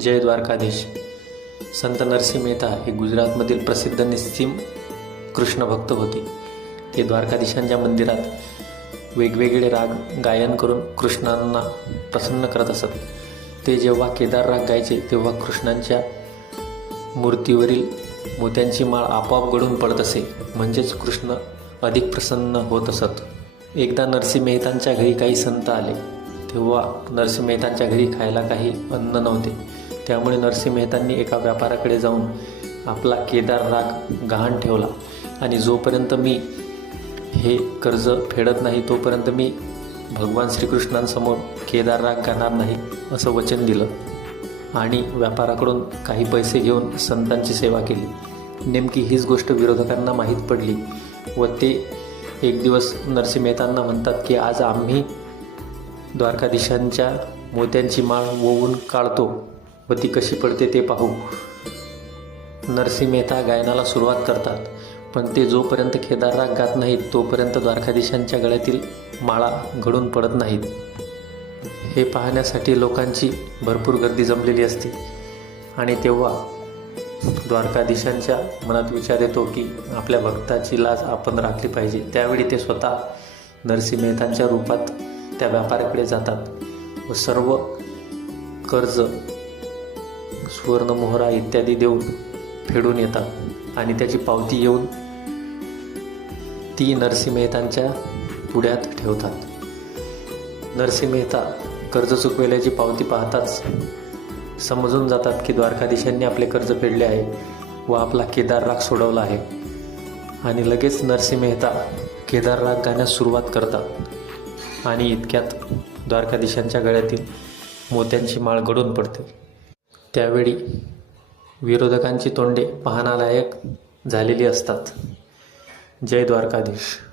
जय द्वारकाधीश. संत नरसिंह मेहता हे गुजरातमधील प्रसिद्ध निस्सिम कृष्ण भक्त होते. ते द्वारकाधीशांच्या मंदिरात वेगवेगळे राग गायन करून कृष्णांना प्रसन्न करत असत. ते जेव्हा केदार राग गायचे तेव्हा कृष्णांच्या मूर्तीवरील मोत्यांची माळ आपोआप गळून पडत असे. म्हणजेच कृष्ण अधिक प्रसन्न होत असत. एकदा नरसिंह मेहतांच्या घरी काही संत आले. तेव्हा नरसिंह मेहतांच्या घरी खायला काही अन्न नव्हते. त्यामुळे नरसिंह मेहतांनी एका व्यापाराकडे जाऊन आपला केदार राग गहाण ठेवला आणि जोपर्यंत मी हे कर्ज फेडत नाही तोपर्यंत मी भगवान श्रीकृष्णांसमोर केदार राग गाणार नाही असं वचन दिलं. आणि व्यापाराकडून काही पैसे घेऊन संतांची सेवा केली. नेमकी हीच गोष्ट विरोधकांना माहीत पडली व ते एक दिवस नरसिंह मेहतांना म्हणतात की आज आम्ही द्वारकाधीशांच्या मोत्यांची माळ वोवून काढतो व ती कशी पडते ते पाहू. नरसिंह मेहता गायनाला सुरुवात करतात पण ते जोपर्यंत केदार राग गात नाहीत तोपर्यंत द्वारकाधीशांच्या गळ्यातील माळा घडून पडत नाहीत. हे पाहण्यासाठी लोकांची भरपूर गर्दी जमलेली असते. आणि तेव्हा द्वारकाधीशांच्या मनात विचार येतो की आपल्या भक्ताची लाज आपण राखली पाहिजे. त्यावेळी ते स्वतः नरसिंह मेहतांच्या रूपात त्या व्यापाऱ्याकडे जातात व सर्व कर्ज सुवर्ण मोहरा इत्यादी देऊन फेडून येतात. आणि त्याची पावती येऊन ती नरसिंह मेहतांच्या पुढ्यात ठेवतात. नरसिंह मेहता कर्ज चुकवेल्याची पावती पाहताच समजून जातात की द्वारकाधीशांनी आपले कर्ज फेडले आहे व आपला केदार राग सोडवला आहे. आणि लगेच नरसिंह मेहता केदार राग गाण्यास सुरुवात करतात. आणि इतक्यात द्वारकाधीशांच्या गळ्यातील मोत्यांची माळ गडून पडते. त्यावेळी विरोधकांची तोंडे पाहण्यालायक झालेली असतात. जय द्वारकाधीश.